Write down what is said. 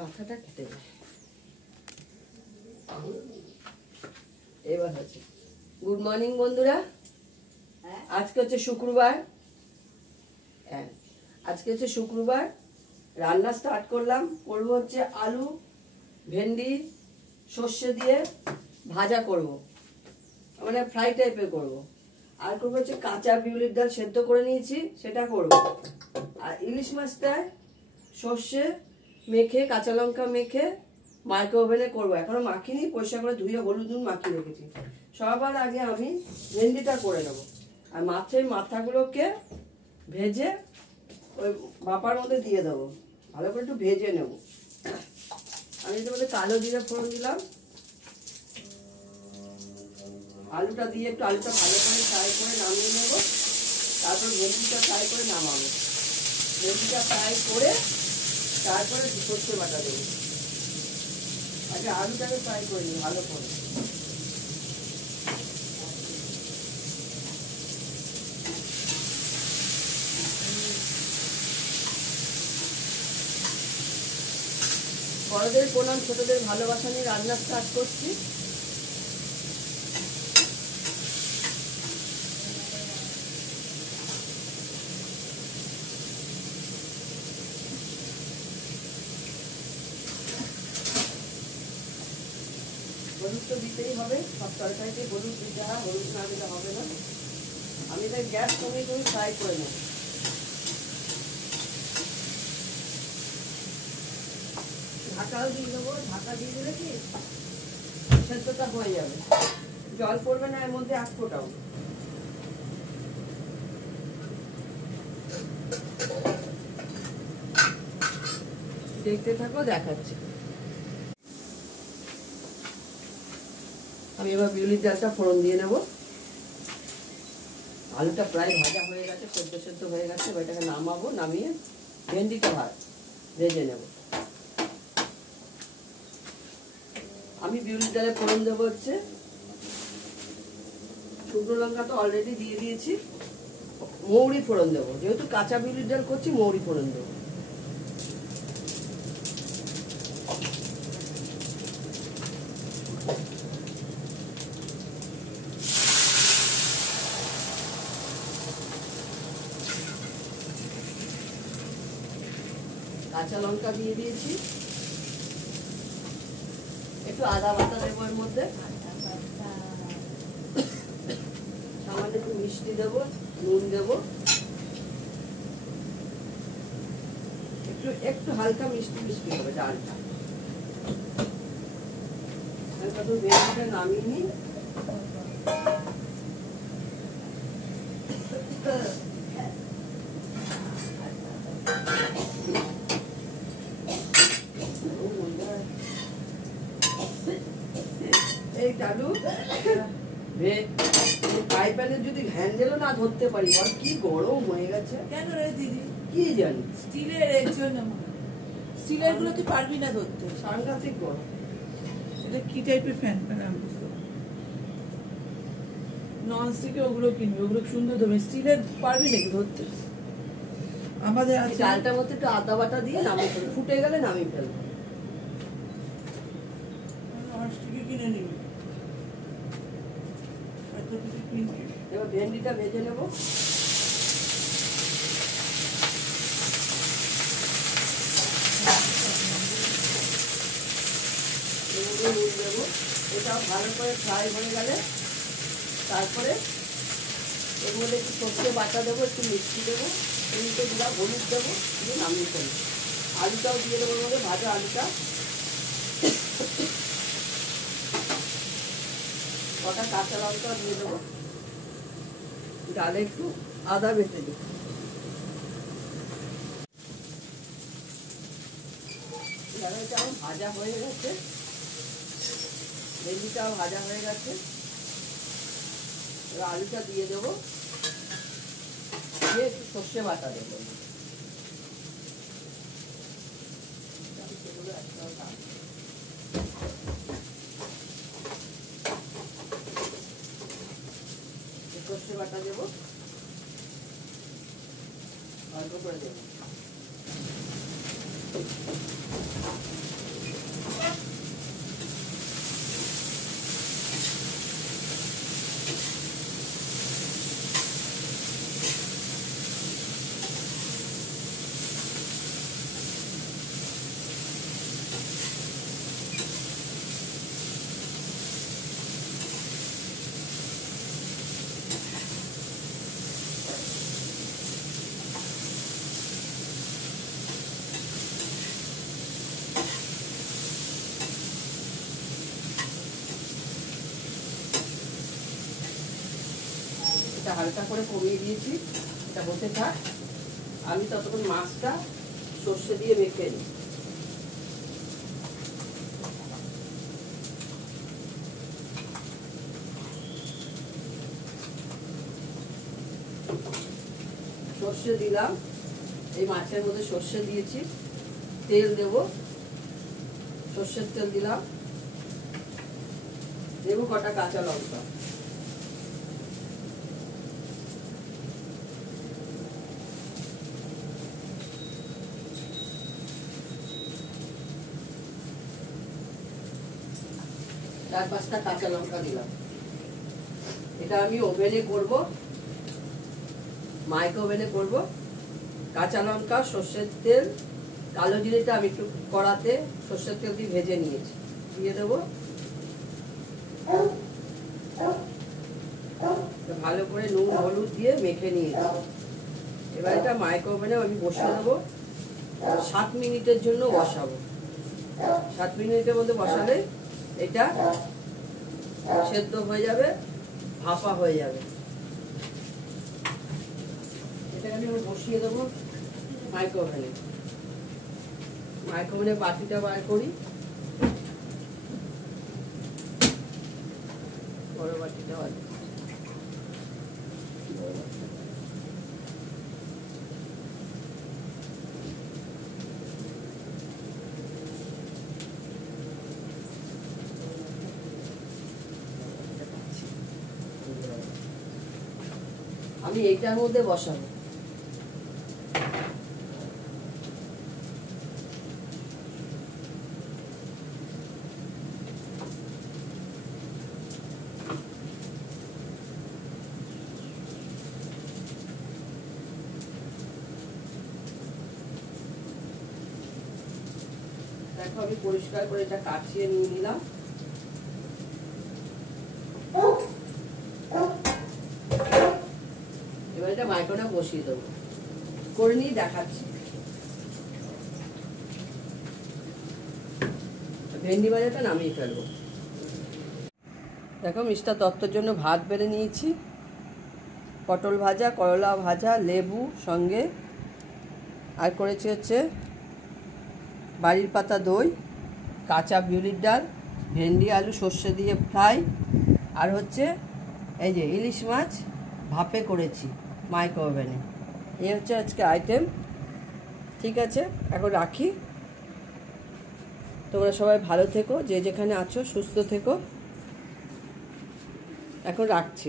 মাথাটা কেটে যায়। এবার হচ্ছে গুড মর্নিং বন্ধুরা। আজকে হচ্ছে শুক্রবার। হ্যাঁ, আজকে হচ্ছে শুক্রবার। রান্না স্টার্ট করলাম। করবো হচ্ছে আলু ভেন্ডি সর্ষে দিয়ে ভাজা করব, মানে ফ্রাই টাইপের করব। আর করবো হচ্ছে কাঁচা বিউলির ডাল সেদ্ধ করে নিয়েছি, সেটা করব। আর ইলিশ মাছটায় সর্ষে মেখে কাঁচা লঙ্কা মেখে মাইক্রো ওভেনে করবো। এখনো মাখিনি, পরিষ্কার করে ধুয়ে হলুদ নুন মাখিয়ে রেখেছি। সবার আগে আমি ভেন্ডিটা করে নেবো। আর মাছের মাথাগুলোকে ভেজে ওই বাপার মধ্যে দিয়ে দেবো, ভালো করে একটু ভেজে নেব। আমি এর মধ্যে কালো জিরে ফোড়ন দিলাম। আলুটা দিয়ে একটু আলুটা ভালো করে ফ্রাই করে নামিয়ে নেব। তারপর ভেন্ডিটা ফ্রাই করে নামাবো। ভেন্ডিটা ফ্রাই করে তারপরে সর্ষে বাটা দেবো। আচ্ছা, আলুটাকে ফ্রাই করে নিই ভালো করে। বড়দের প্রণাম, ছোটদের ভালোবাসা নিয়ে রান্না স্টার্ট করছি। হলুদ তো দিতেই হবে, সব তরকারিতে হলুদ দিতে হয়, হলুদ না দিলে হবে না। আমি তাই গ্যাস কমিয়ে করে ফ্রাই করে নেব। ঢাকাও দিয়ে দেবো, ঢাকা দিয়ে দিলে কি সেদ্ধটা হয়ে যাবে, জল পড়বে না এর মধ্যে এক ফোঁটাও। দেখতে থাকো, দেখাচ্ছি। আমি এবার বিউলির ডালটা ফোড়ন দিয়ে নেব। আলুটা প্রায় ভাজা হয়ে গেছে, সেদ্ধ সেদ্ধ হয়ে গেছে। এবার এটাকে নামাবো, নামিয়ে ভেন্ডিটা ভেজে নেব। আমি বিউলির ডালে ফোড়ন দেবো হচ্ছে শুকনো লঙ্কা তো অলরেডি দিয়ে দিয়েছি। মৌরি ফোড়ন দেবো, যেহেতু কাঁচা বিউলির ডাল করছি মৌরি ফোড়ন দেবো। কাঁচা লঙ্কা দিয়ে দিয়েছি, একটু আদা বাটা দেবো এর মধ্যে, সামান্য একটু মিষ্টি দেবো, নুন দেবো, একটু একটু হালকা মিষ্টি মিষ্টি হবে ডালটা। হালকা তো ভেন্ডিটা নামিয়ে নিই। এই ডালু ফ্রাই প্যানের যদি হ্যান্ডেলও না ধরতে পারি, আর কি গরম হয়ে গেছে। কেন রে দিদি? কি জানি, স্টিলের এর জন্য। স্টিলের গুলো তুই পারবি না ধরতে, সাংঘাতিক গরম। এটা কি টাইপের ফ্যান? নন স্টিকের ওগুলো কিনবি, ওগুলো সুন্দর ধরবে। স্টিলের পারবি নাকি ধরতে? আমাদের ডালটার মধ্যে একটু আদা বাটা দিয়ে নামিয়ে ফেলবো, ফুটে গেলে নামিয়ে ফেলবো। নন স্টিকে কিনে নিবি। এবার ভেন্ডিটা ভেজে নেবো। দেবো, এটা ভালো করে ফ্রাই হয়ে গেলে তারপরে এর মধ্যে একটু সর্ষে বাটা দেবো, একটু মিষ্টি দেবো, এমনিতে দিলাম হলুদ দেবো, দিয়ে নামিয়ে ফেলবো। আলুটাও দিয়ে দেবো এর মধ্যে, ভাজা আলুটা। কটা কাঁচা লঙ্কা দিয়ে দেবো, ডালে একটু আদা বেটে দেবো। ডালটা আমার ভাজা হয়ে গেছে, ভেন্ডিটাও ভাজা হয়ে গেছে। এবার আলুটা দিয়ে দেবো, দিয়ে একটু সর্ষে বাটা দেবো। সর্ষে বাটা দেবো, অল্প করে দেবো। গ্যাসটা হালকা করে কমিয়ে দিয়েছি, এটা হতে থাক। আমি ততক্ষণ মাছটা সর্ষে দিয়ে মেখে নিই। সর্ষে দিলাম, এই মাছের মধ্যে সর্ষে দিয়েছি। তেল দেব, সর্ষের তেল দিলাম, দেব কটা কাঁচা লঙ্কা, চার পাঁচটা কাঁচা লঙ্কা দিলাম। এটা আমি ওভেনে করব, মাইক্রো ওভেনে করব। কাঁচা লঙ্কা, সর্ষের তেল, কালো জিরেটা আমি একটু কড়াতে সর্ষের তেল দিয়ে ভেজে নিয়েছি, দিয়ে দেবো। ভালো করে নুন হলুদ দিয়ে মেখে নিয়েছি। এবার এটা মাইক্রো ওভেনে আমি বসিয়ে দেবো, 7 মিনিটের জন্য বসাবো। 7 মিনিটের মধ্যে বসালে এটা সেদ্ধ হয়ে যাবে, ভাপা হয়ে যাবে। এটাকে আমি বসিয়ে দেবো মাইক্রো ওভেনে। মাইক্রো ওভেনে বাটিটা বার করি, বড় বাটিটা বার করি। আমি এইটার মধ্যে বসাবো। দেখো আমি পরিষ্কার করে এটা কাচিয়ে নিয়ে নিলাম। এবার এটা মাইক্রোটা বসিয়ে দেবো, করে নিয়ে দেখাচ্ছি। ভেন্ডি ভাজাটা নামিয়ে ফেলবো। দেখো মিষ্টা তত্ত্বের জন্য ভাত বেড়ে নিয়েছি, পটল ভাজা, করলা ভাজা, লেবু সঙ্গে, আর করেছি হচ্ছে বাড়ির পাতা দই, কাঁচা বিউলির ডাল, ভেন্ডি আলু সর্ষে দিয়ে ফ্রাই, আর হচ্ছে এই যে ইলিশ মাছ ভাপে করেছি মাইক্রো ওভেনে। এই হচ্ছে আজকে আইটেম। ঠিক আছে, এখন রাখি। তোমরা সবাই ভালো থেকো, যে যেখানে আছো সুস্থ থেকো। এখন রাখছি।